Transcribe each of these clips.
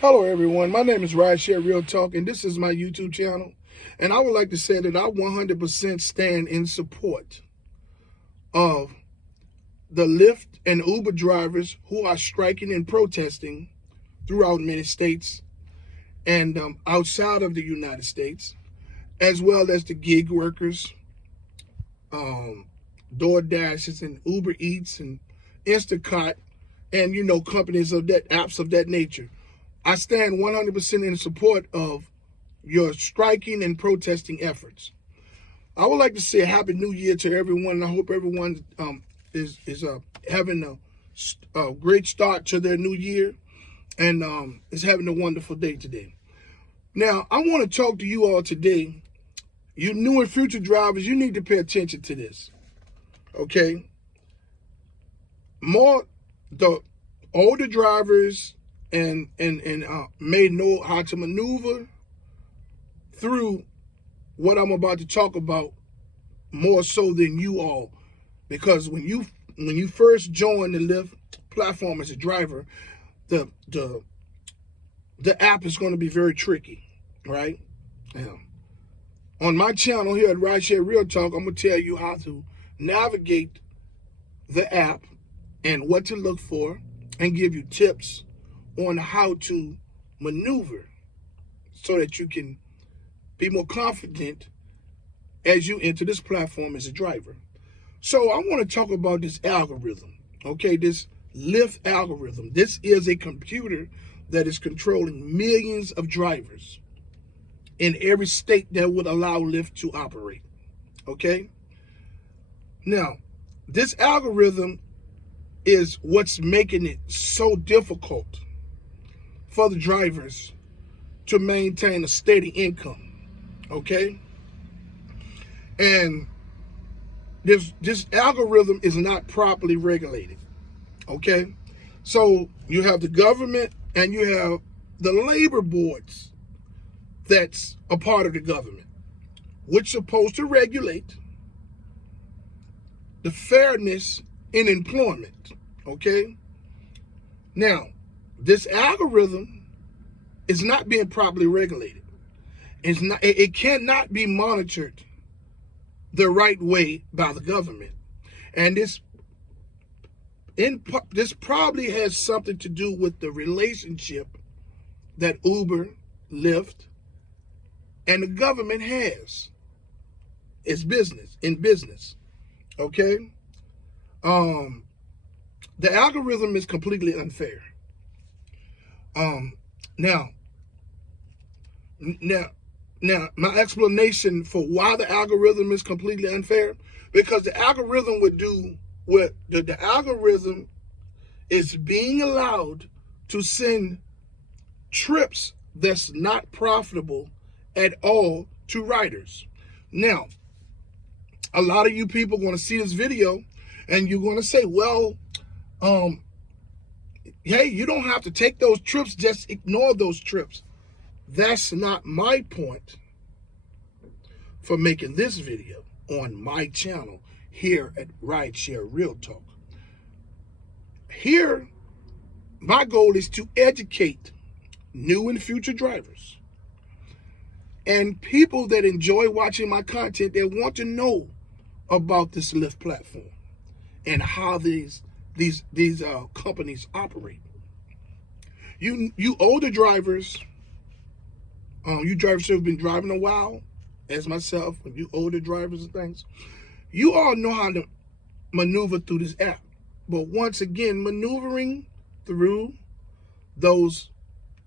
Hello everyone, my name is Rideshare RealTalk and this is my YouTube channel. And I would like to say that I 100% stand in support of the Lyft and Uber drivers who are striking and protesting throughout many states and outside of the United States, as well as the gig workers, DoorDashes and Uber Eats and Instacart and, companies of that, apps of that nature. I stand 100% in support of your striking and protesting efforts. I would like to say a happy new year to everyone. I hope everyone is having a great start to their new year and is having a wonderful day today. Now, I want to talk to you all today. You new and future drivers, you need to pay attention to this. Okay? The older drivers and may know how to maneuver through what I'm about to talk about more so than you all, because when you first join the Lyft platform as a driver, the app is going to be very tricky, right? Now, on my channel here at Rideshare RealTalk, I'm going to tell you how to navigate the app and what to look for, and give you tips on how to maneuver so that you can be more confident as you enter this platform as a driver. So I want to talk about this algorithm, okay? This Lyft algorithm. This is a computer that is controlling millions of drivers in every state that would allow Lyft to operate, okay? Now, this algorithm is what's making it so difficult for the drivers to maintain a steady income, okay? And this algorithm is not properly regulated, okay? So you have the government and you have the labor boards that's a part of the government, which are supposed to regulate the fairness in employment, okay? Now, this algorithm is not being properly regulated. It cannot be monitored the right way by the government. And this probably has something to do with the relationship that Uber, Lyft, and the government has. It's in business, okay? The algorithm is completely unfair. Now, my explanation for why the algorithm is completely unfair, because the algorithm would do what the algorithm is being allowed to send trips that's not profitable at all to riders. Now, a lot of you people are going to see this video and you're going to say, well, hey, you don't have to take those trips, just ignore those trips. That's not my point for making this video on my channel here at Rideshare RealTalk. Here, my goal is to educate new and future drivers and people that enjoy watching my content, that want to know about this Lyft platform and how these companies operate. You older drivers, you drivers who have been driving a while, as myself, you older drivers and things, you all know how to maneuver through this app. But once again, maneuvering through those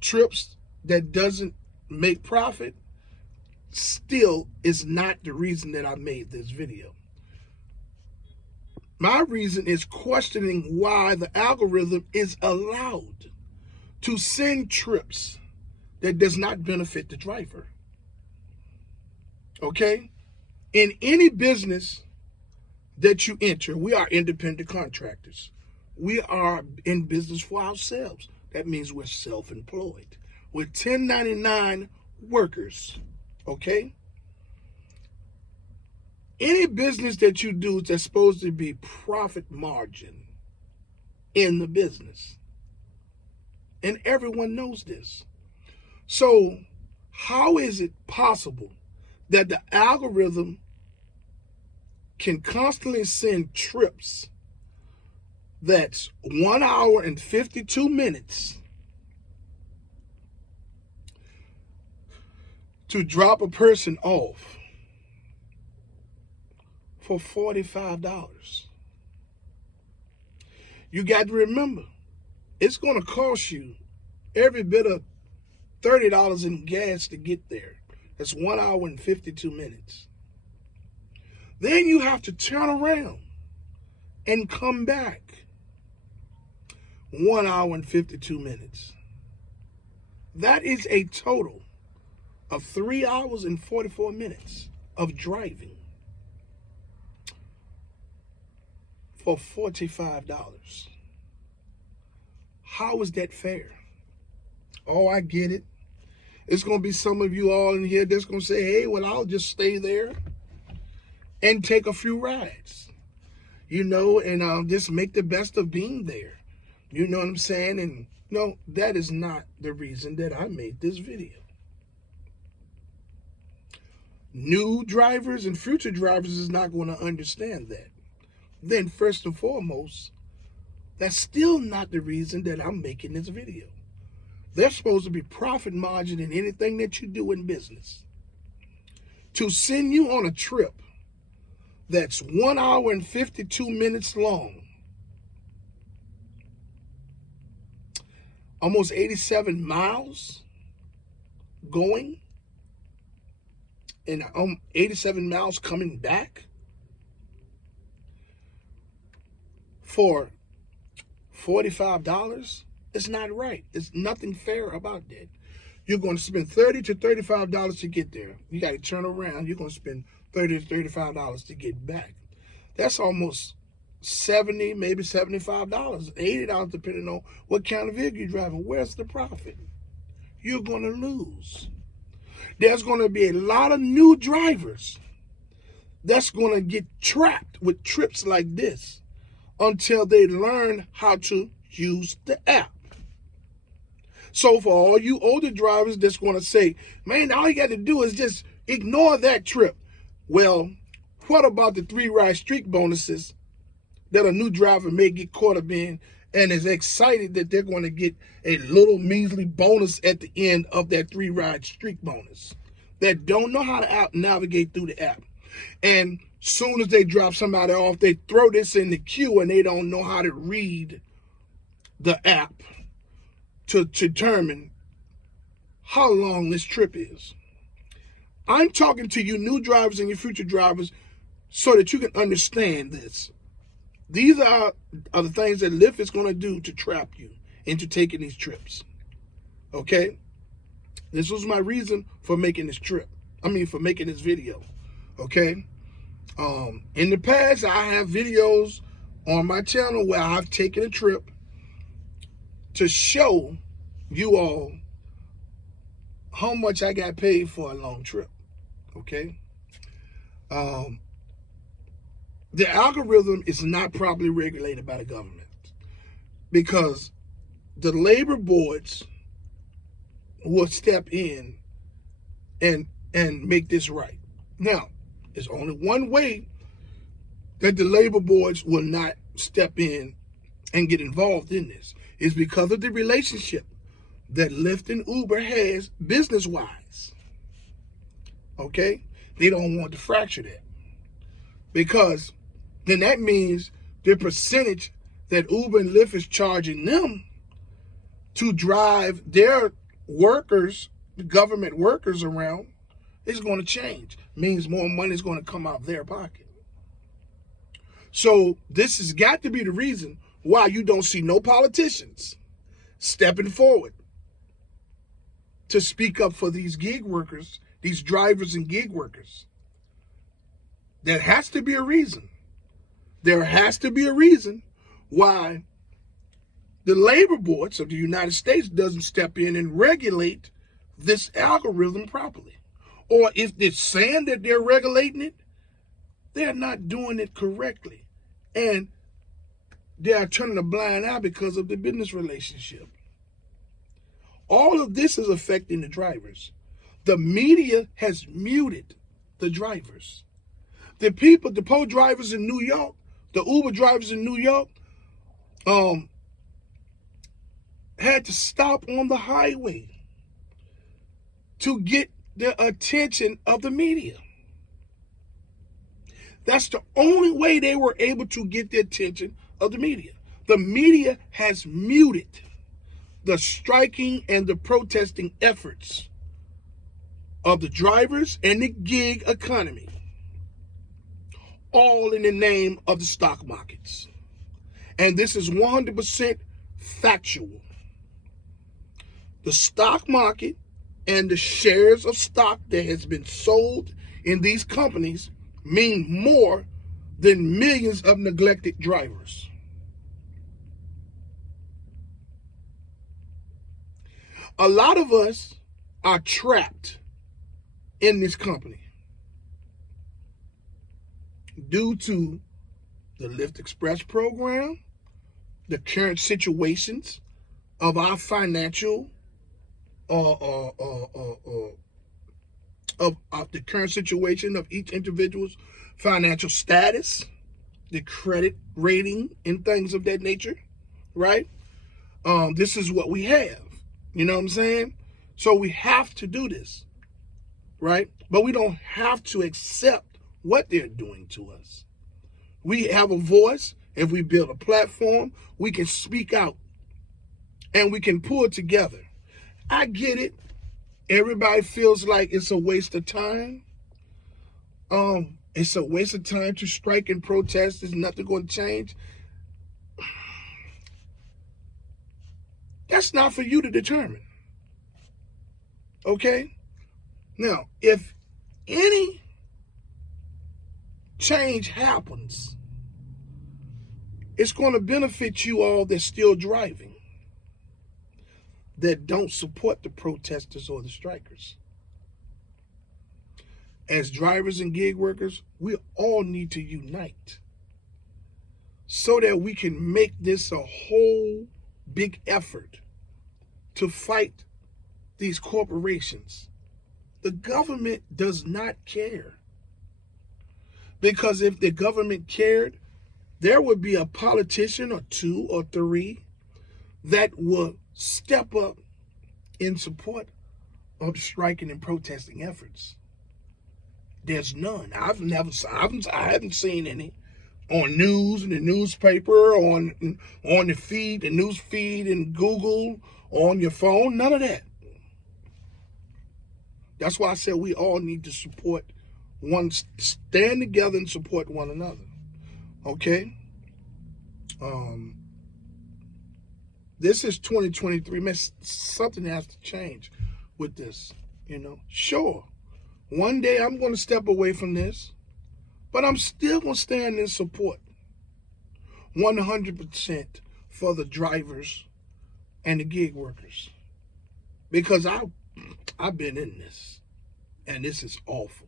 trips that doesn't make profit still is not the reason that I made this video. My reason is questioning why the algorithm is allowed to send trips that does not benefit the driver. Okay? In any business that you enter, we are independent contractors. We are in business for ourselves. That means we're self-employed. We're 1099 workers. Okay? Any business that you do that's supposed to be profit margin in the business, And everyone knows this. So how is it possible that the algorithm can constantly send trips that's 1 hour and 52 minutes to drop a person off for $45? You got to remember, it's going to cost you every bit of $30 in gas to get there. That's 1 hour and 52 minutes. Then you have to turn around and come back. 1 hour and 52 minutes. That is a total of 3 hours and 44 minutes of driving for $45. How is that fair? Oh, I get it. It's going to be some of you all in here that's going to say, hey, well, I'll just stay there and take a few rides, and just make the best of being there. You know what I'm saying? And no, that is not the reason that I made this video. New drivers and future drivers is not going to understand that. Then first and foremost, that's still not the reason that I'm making this video. There's supposed to be profit margin in anything that you do in business. To send you on a trip that's 1 hour and 52 minutes long, almost 87 miles going, and 87 miles coming back for $45, it's not right. There's nothing fair about that. You're going to spend $30 to $35 to get there. You got to turn around. You're going to spend $30 to $35 to get back. That's almost $70, maybe $75, $80, depending on what kind of vehicle you're driving. Where's the profit? You're going to lose. There's going to be a lot of new drivers that's going to get trapped with trips like this until they learn how to use the app. So for all you older drivers that's going to say, man, all you got to do is just ignore that trip. Well, what about the 3-ride streak bonuses that a new driver may get caught up in and is excited that they're going to get a little measly bonus at the end of that 3-ride streak bonus, that don't know how to navigate through the app? And soon as they drop somebody off, they throw this in the queue and they don't know how to read the app to determine how long this trip is. I'm talking to you new drivers and your future drivers so that you can understand this. These are the things that Lyft is going to do to trap you into taking these trips. Okay? This was my reason for making this trip. For making this video. Okay? In the past, I have videos on my channel where I've taken a trip to show you all how much I got paid for a long trip. Okay? The algorithm is not properly regulated by the government because the labor boards will step in and make this right. Now, there's only one way that the labor boards will not step in and get involved in this. Is because of the relationship that Lyft and Uber has business-wise. Okay? They don't want to fracture that. Because then that means the percentage that Uber and Lyft is charging them to drive their workers, the government workers around, is going to change. Means more money is going to come out of their pocket. So this has got to be the reason why you don't see no politicians stepping forward to speak up for these gig workers, these drivers and gig workers. There has to be a reason. There has to be a reason why the labor boards of the United States doesn't step in and regulate this algorithm properly. Or if they're saying that they're regulating it, they're not doing it correctly. And they are turning a blind eye because of the business relationship. All of this is affecting the drivers. The media has muted the drivers. The people, the Poe drivers in New York, the Uber drivers in New York, had to stop on the highway to get the attention of the media. That's the only way they were able to get the attention of the media. The media has muted the striking and the protesting efforts of the drivers and the gig economy, all in the name of the stock markets. And this is 100% factual. The stock market and the shares of stock that has been sold in these companies mean more than millions of neglected drivers. A lot of us are trapped in this company due to the Lyft Express program, the current situations of our financial, of the current situation of each individual's financial status, the credit rating, and things of that nature, right? This is what we have. You know what I'm saying? So we have to do this, right? But we don't have to accept what they're doing to us. We have a voice. If we build a platform, we can speak out and we can pull together. I get it. Everybody feels like it's a waste of time. It's a waste of time to strike and protest. There's nothing going to change. That's not for you to determine. Okay? Now, if any change happens, it's going to benefit you all that's still driving, that don't support the protesters or the strikers. As drivers and gig workers, we all need to unite so that we can make this a whole big effort to fight these corporations. The government does not care. Because if the government cared, there would be a politician or two or three that would step up in support of striking and protesting efforts. There's none. I haven't seen any on news, in the newspaper, on the feed, the news feed, and Google, on your phone. None of that. That's why I said we all need to support one, stand together and support one another. Okay? This is 2023. Man, something has to change with this, you know. Sure, one day I'm going to step away from this, but I'm still going to stand in support 100% for the drivers and the gig workers. Because I've been in this, and this is awful.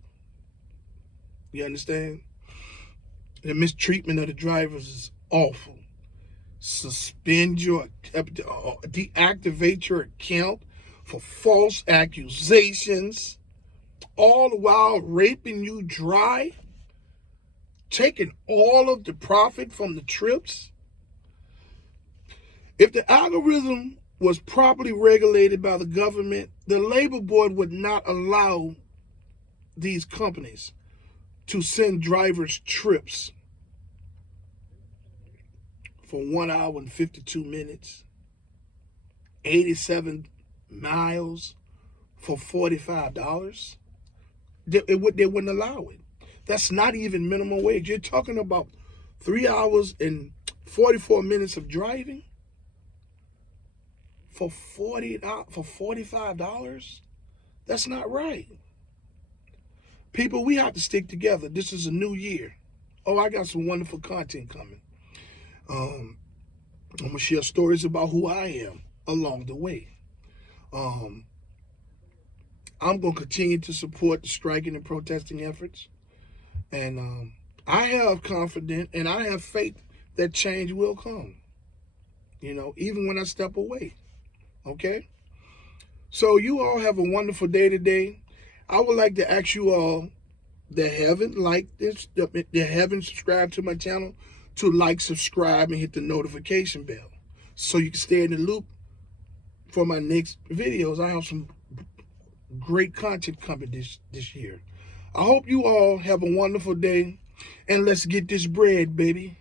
You understand? The mistreatment of the drivers is awful. Suspend your, deactivate your account for false accusations, all the while raping you dry, taking all of the profit from the trips. If the algorithm was properly regulated by the government, the labor board would not allow these companies to send drivers trips for 1 hour and 52 minutes, 87 miles for $45. They wouldn't allow it. That's not even minimum wage. You're talking about 3 hours and 44 minutes of driving for $45. That's not right. People, we have to stick together. This is a new year. Oh, I got some wonderful content coming. I'm going to share stories about who I am along the way. I'm going to continue to support the striking and protesting efforts. And I have confidence and I have faith that change will come. You know, even when I step away. Okay? So you all have a wonderful day today. I would like to ask you all that haven't liked this, that haven't subscribed to my channel, to like, subscribe, and hit the notification bell so you can stay in the loop for my next videos. I have some great content coming this year. I hope you all have a wonderful day, and let's get this bread, baby.